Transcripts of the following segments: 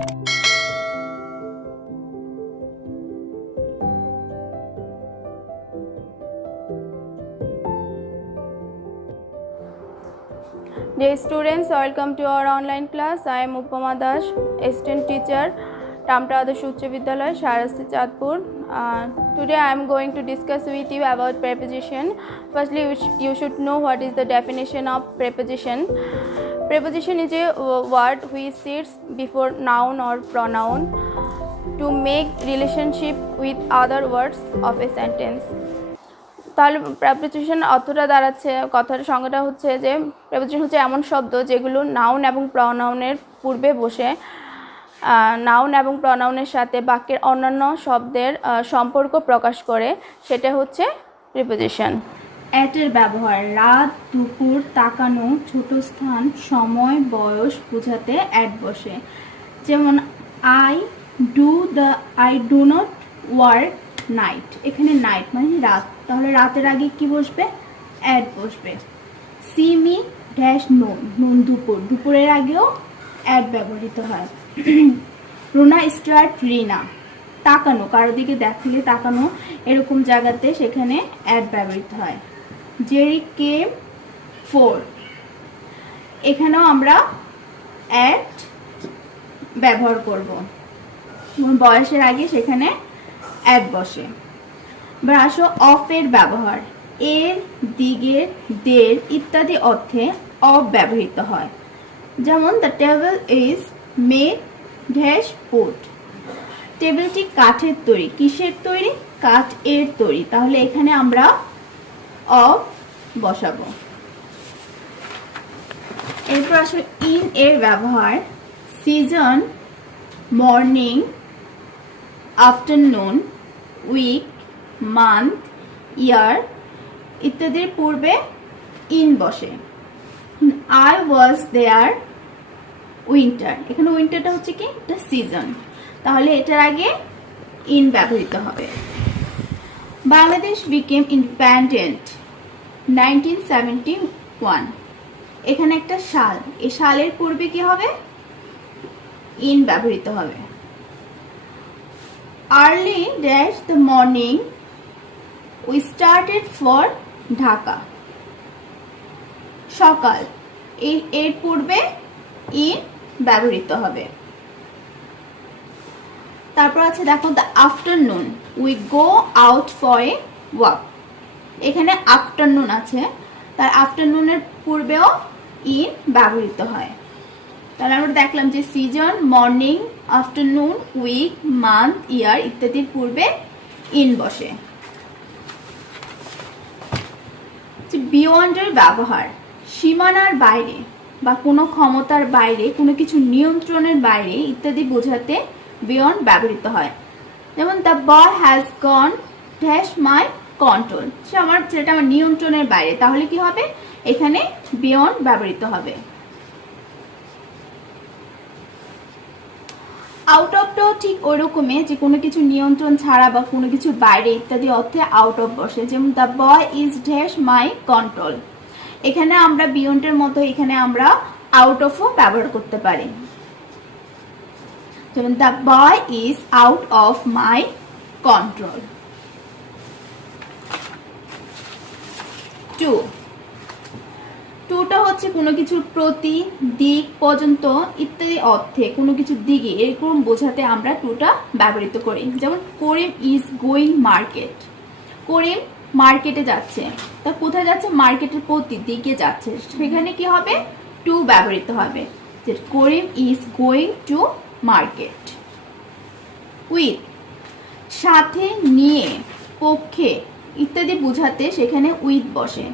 Dear students, welcome to our online class. I am Upama Das, assistant teacher, Tamta Adarsh Uccha Vidyalaya, Sharasti Chatpur. Today I am going to discuss with you about preposition. Firstly, you should know what is the definition of preposition. Preposition is a word which sits before noun or pronoun to make relationship with other words of a sentence. তাহলে preposition অর্থটা দাঁড়াচ্ছে, কথার সংজ্ঞাটা হচ্ছে যে preposition হচ্ছে এমন শব্দ যেগুলো নাউন এবং প্রনাউনের পূর্বে বসে নাউন এবং প্রনাউনের সাথে বাক্যের অন্যান্য শব্দের সম্পর্ক প্রকাশ করে, সেটা হচ্ছে প্রিপোজিশন। অ্যাটের ব্যবহার রাত, দুপুর, তাকানো, ছোট স্থান, সময়, বয়স বোঝাতে অ্যাট বসে। যেমন I do not work night, এখানে নাইট মানে রাত, তাহলে রাতের আগে কি বসবে? অ্যাট বসবে। সি মি ড্যাশ নুন দুপুর, দুপুরের আগেও অ্যাট ব্যবহৃত হয়। রুনা স্টার্ট রিনা, তাকানো, কারো দিকে দেখলে তাকানো এরকম জায়গাতে সেখানে অ্যাট ব্যবহৃত হয়। জেরি কেম ফোর, এখানেও আমরা অ্যাট ব্যবহার করব, বয়সের আগে সেখানে অ্যাট বসে। এবার আসো অফের ব্যবহার। এর, দিগের, দের ইত্যাদি অর্থে অফ ব্যবহৃত হয়। যেমন the table is made dash would, টেবিলটি কাঠের তৈরি। কিসের তৈরি? কাঠ এর তৈরি, তাহলে এখানে আমরা অফ বসাবো। এরপর আসো ইন এর ব্যবহার। Season, morning, afternoon, week, month, year ইত্যাদির পূর্বে ইন বসে। আই ওয়াজ দেয়ার উইন্টার, এখানে উইন্টারটা হচ্ছে কি? এটা সিজন, তাহলে এটার আগে ইন ব্যবহৃত হবে। বাংলাদেশ বিকেম ইন্ডিপেন্ডেন্ট 1971, এখানে একটা সাল, এই সালের পূর্বে কি হবে? ইন ব্যবহৃত হবে। Early dash the morning we started for Dhaka, সকাল, এর পূর্বে ইন ব্যবহৃত হবে। তারপর আছে দেখো the afternoon we go out for a walk, এখানে আফটারনুন আছে, তার আফটারনুনের পূর্বেও ইন ব্যবহৃত হয়। তাহলে আমরা দেখলাম যে season, morning, afternoon, week, month, year ইত্যাদির পূর্বে ইন বসে। বিয়ন্ডের ব্যবহার সীমানার বাইরে বা কোনো ক্ষমতার বাইরে, কোনো কিছু নিয়ন্ত্রণের বাইরে ইত্যাদি বোঝাতে বিয়ন্ড ব্যবহৃত হয়। যেমন the boy has gone dash my control, সেটা আমার নিয়ন্ত্রণের বাইরে, তাহলে কি হবে? এখানে বিয়ন্ড ব্যবহৃত হবে। আউট অফটাও ঠিক ওই রকমই, যে কোনো কিছু নিয়ন্ত্রণ ছাড়া বা কোনো কিছু বাইরে ইত্যাদি অর্থে আউট অফ বসে। যেমন the boy is dash my control, এখানে আমরা বিয়ন্ডের মতো এখানে আমরা আউট অফও ব্যবহার করতে পারি। যেমন the boy is out of my control. টুটা হচ্ছে কোনো কিছুর প্রতি, দিক, পর্যন্ত ইত্যাদি অর্থে কোনো কিছুর দিকে এরকম বোঝাতে আমরা টুটা ব্যবহৃত করি। যেমন করিম ইজ গোয়িং মার্কেট, করিম মার্কেটে যাচ্ছে, তা কোথায় যাচ্ছে? মার্কেটের প্রতি দিকে যাচ্ছে, সেখানে কি হবে? টু ব্যবহৃত হবে, যে Karim is going to market. With সাথে, নিয়ে, পক্ষে ইত্যাদি বোঝাতে সেখানে উইথ বসে।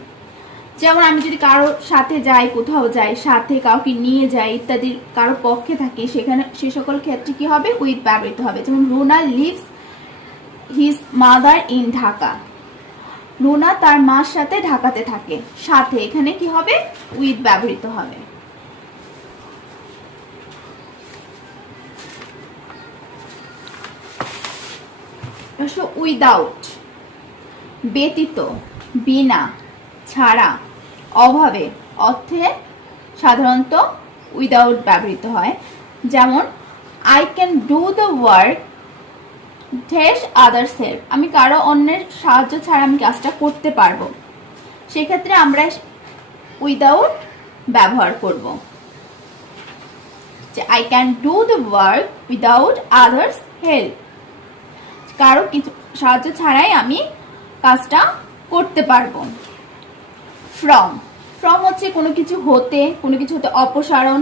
যেমন আমি যদি কারোর সাথে যাই, কোথাও যাই, সাথে কাউকে নিয়ে যাই ইত্যাদি কারোর পক্ষে থাকি, সেখানে সে সকল ক্ষেত্রে কি হবে? উইথ ব্যবহৃত হবে। যেমন Runa lives his mother in Dhaka, Runa তার মার সাথে ঢাকাতে থাকে, সাথে এখানে কি হবে? উইথ ব্যবহৃত হবে। উইদাউট ব্যতীত, বিনা, ছাড়া, অভাবে অর্থে সাধারণত উইদাউট ব্যবহৃত হয়। যেমন I can do the work dash others help, আমি কারো অন্যের সাহায্য ছাড়া আমি কাজটা করতে পারবো, সেক্ষেত্রে আমরা উইদাউট ব্যবহার করব। যে I can do the work without others help, কারো কিছু সাহায্য ছাড়াই আমি কাজটা করতে পারবো। ফ্রম, ফ্রম হচ্ছে কোনো কিছু হতে অপসারণ,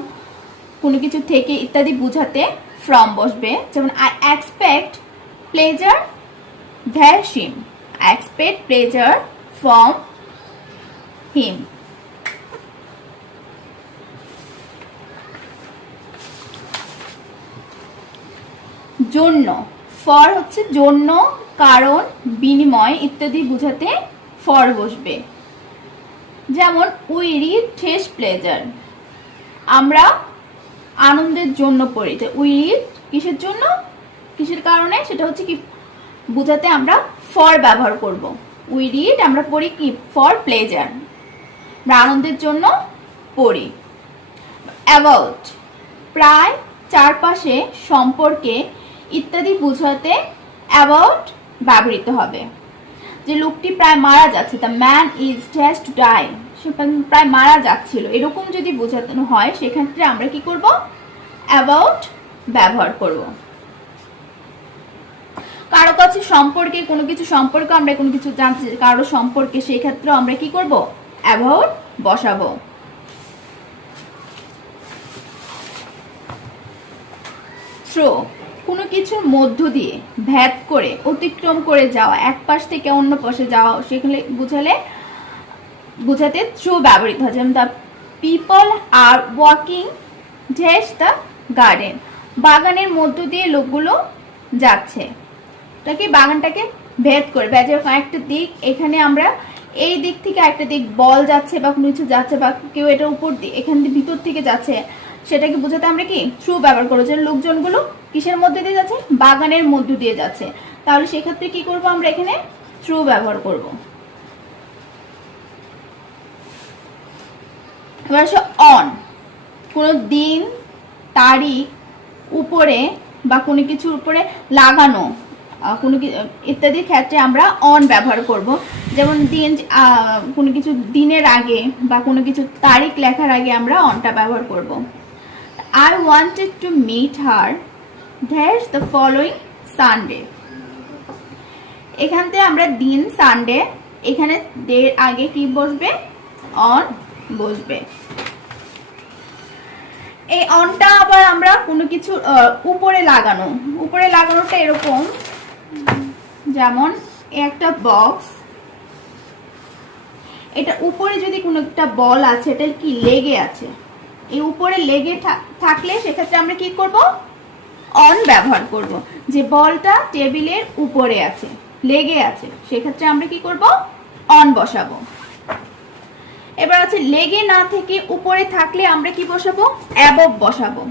কোনো কিছু থেকে ইত্যাদি বোঝাতে ফ্রম বসবে। যেমন I expect pleasure dash him, I expect pleasure from him. জন্য, ফর হচ্ছে জন্য, কারণ, বিনিময় ইত্যাদি বোঝাতে ফর বসবে। যেমন উই রিড ড্যাশ প্লেজার, আমরা আনন্দের জন্য পড়ি। উই রিড কিসের জন্য, কিসের কারণে, সেটা হচ্ছে কি বোঝাতে আমরা ফর ব্যবহার করব। উই রিড আমরা পড়ি কি ফর প্লেজার, আমরা আনন্দের জন্য পড়ি। অ্যাবাউট, প্রায়, চারপাশে, সম্পর্কে ইত্যাদি বোঝাতে অ্যাবাউট ব্যবহৃত হবে। যে লোকটি প্রায় মারা যাচ্ছে, the man is dash to die, সে প্রায় মারা যাচ্ছিল, এরকম যদি বোঝানো হয় সেক্ষেত্রে আমরা কি করব, অ্যাবাউট ব্যবহার করব। কারো কাছে সম্পর্কে, কোনো কিছু সম্পর্কে আমরা কোনো কিছু জানছি কারো সম্পর্কে, সেই ক্ষেত্রে আমরা কি করব, অ্যাবাউট বসাবো। থ্রো, কোনো কিছুর মধ্য দিয়ে, ভেদ করে, অতিক্রম করে যাওয়া, এক পাশ থেকে অন্য পাশে যাওয়া, সেখানে বোঝাতে থ্রু ব্যবহৃত হয়। যেমন the people are walking dash the garden, বাগানের মধ্য দিয়ে লোকগুলো যাচ্ছে, এটাকে বাগানটাকে ভেদ করে, ভেদের একটা দিক, এখানে আমরা এই দিক থেকে একটা দিক বল যাচ্ছে বা কোনো কিছু যাচ্ছে বা কেউ এটা উপর দিয়ে এখান দিয়ে ভিতর থেকে যাচ্ছে, সেটাকে বোঝাতে আমরা কি থ্রু ব্যবহার করবো। যে লোকজনগুলো কিসের মধ্যে দিয়ে যাচ্ছে, বাগানের মধ্য দিয়ে যাচ্ছে, তাহলে সেক্ষেত্রে কি করব, আমরা এখানে থ্রু ব্যবহার করব। এবার আসো অন, কোনো দিন, তারিখ, উপরে বা কোনো কিছুর উপরে লাগানো, কোনো ইত্যাদির ক্ষেত্রে আমরা অন ব্যবহার করব। যেমন দিন, কোনো কিছু দিনের আগে বা কোনো কিছু তারিখ লেখার আগে আমরা অনটা ব্যবহার করব। I wanted to meet her there's the following Sunday, এখান থেকে আমরা দিন সানডে, এখানে ডের আগে কি বসবে, অন বসবে। এই অনটা আবার আমরা কোনো কিছু উপরে লাগানোটা এরকম, যেমন একটা বক্স, এটা উপরে যদি কোনো একটা বল আছে, এটা কি লেগে আছে, এই উপরে লেগে থাকলে সেক্ষেত্রে আমরা কি করব, অন ব্যবহার করব। যে বলটা টেবিলের উপরে আছে, লেগে আছে, সেক্ষেত্রে আমরা কি করব, অন বসাবো। এবার আছে লেগে না থেকে উপরে থাকলে আমরা কি বসাবো, অ্যাবভ বসাবো।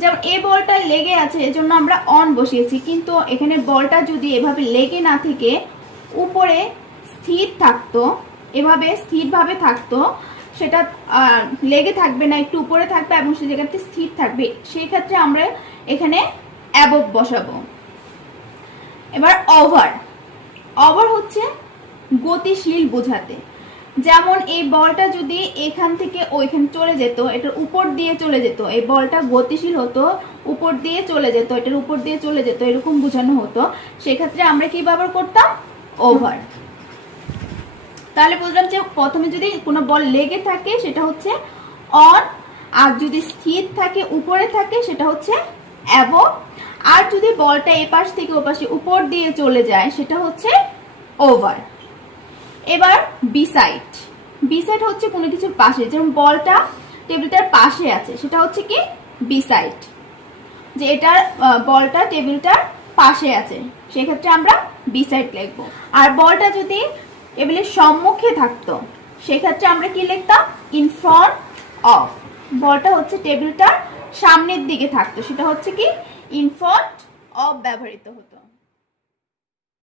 যেমন এই বলটা লেগে আছে, এজন্য আমরা অন বসিয়েছি, কিন্তু এখানে বলটা যদি এভাবে লেগে না থেকে উপরে স্থির থাকতো, এভাবে স্থিরভাবে থাকতো, সেটা লেগে থাকবে না, একটু উপরে থাকবে এবং সে জায়গাতে স্থির থাকবে, সেই ক্ষেত্রে আমরা এখানে অ্যাবভ বসাবো। এবার ওভার, ওভার হচ্ছে গতিশীল বোঝাতে। যেমন এই বলটা যদি এখান থেকে ওইখানে চলে যেত, এটার উপর দিয়ে চলে যেত, এই বলটা গতিশীল হতো, উপর দিয়ে চলে যেত, এটার উপর দিয়ে চলে যেত, এরকম বোঝানো হতো, সেক্ষেত্রে আমরা কি ব্যবহার করতাম, ওভার। তাহলে বুঝলাম যে প্রথমে যদি কোনো বল লেগে থাকে সেটা হচ্ছে অন, আর যদি স্থির থাকে উপরে থাকে সেটা হচ্ছে অ্যাবভ, আর যদি বলটা এপাশ থেকে ওপাশে উপর দিয়ে চলে যায় সেটা হচ্ছে ওভার। এবার বিসাইড, বিসাইড হচ্ছে কোনো কিছুর পাশে, যেমন বলটা টেবিলটার পাশে আছে, সেটা হচ্ছে কি বিসাইড, যে এটার বলটা টেবিলটার পাশে আছে, সেক্ষেত্রে আমরা বিসাইড লিখবো। আর বলটা যদি টেবিলের সম্মুখে থাকতো, সেক্ষেত্রে আমরা কি লিখতাম, ইন ফ্রন্ট অফ। বলটা হচ্ছে টেবিলটার সামনের দিকে থাকতো, সেটা হচ্ছে কি ইন ফ্রন্ট অফ ব্যবহৃত হতো।